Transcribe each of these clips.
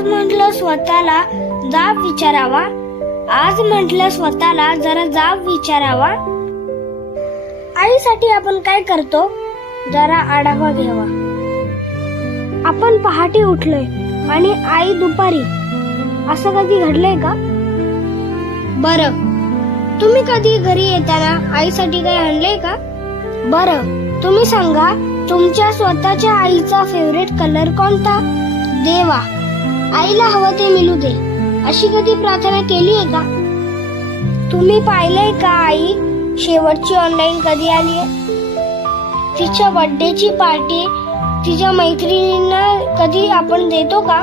आज म्हटलं स्वतःला जाब विचारावा, आज म्हटलं स्वतःला जरा जाब विचारावा. आईसाठी आपण काय करतो जरा आढावा घ्यावा. आपण पहाटे उठलोय आणि आई दुपारी, असं कधी घडलंय का? बरं, तुम्ही कधी घरी येताना आईसाठी काही आणलंय का? बरं, तुम्ही सांगा, तुमच्या स्वतःच्या आईचा फेवरेट कलर कोणता? देवा, आईला हवं ते मिळू दे, अशी कधी प्रार्थना केली आहे का? तुम्ही पाहिलंय का आई शेवटची ऑनलाईन कधी आली आहे? तिच्या बर्थडेची पार्टी तिच्या मैत्रिणींना कधी आपण देतो का?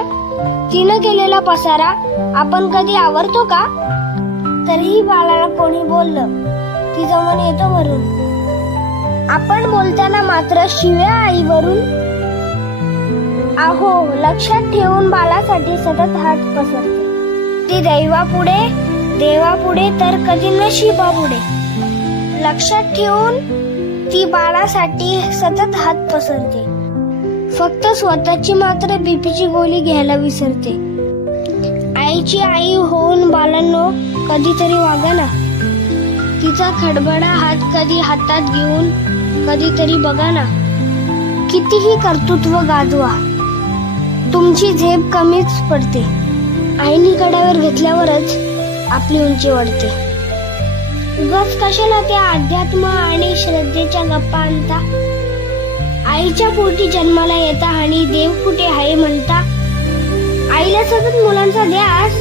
तिनं केलेला पसारा आपण कधी आवरतो का? तरीही बाळाला कोणी बोललं ती जवळ येतो वरून. आपण बोलताना मात्र शिव्या आईवरून. अहो, लक्षात ठेवून बाळासाठी सतत हात पसरते. ती देवापुढे तर कधी नशिबापुढे. लक्षात ठेवून ती बाळासाठी सतत हात पसरते. फक्त स्वतःची मात्र बीपीची गोळी घ्यायला विसरते. आईची आई होऊन बाळांनो कधीतरी वागा ना. तिचा खडबडा हात कधी हातात घेऊन कधीतरी बघा ना. कितीही कर्तृत्व गाजवा, तुमची झेप कमीच पडते. आईनी कड्यावर घेतल्यावरच आपली उंची वाढते. उगाच कशाला त्या अध्यात्म आणि श्रद्धेच्या गप्पा आणता? आईच्या पोटी जन्माला येता आणि देव कुठे आहे म्हणता. आईला सतत मुलांचा ध्यास,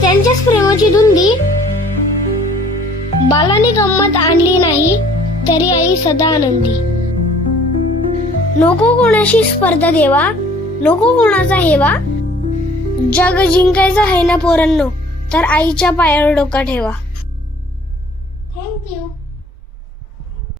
त्यांच्याच प्रेमाची धुंदी. बालाने गंमत आणली नाही तरी आई सदा आनंदी. नको कोणाशी स्पर्धा देवा, नको कोणाचा हेवा. जग जिंकायचं आहे ना पोरांनो, तर आईच्या पायावर डोका ठेवा. थँक्यू.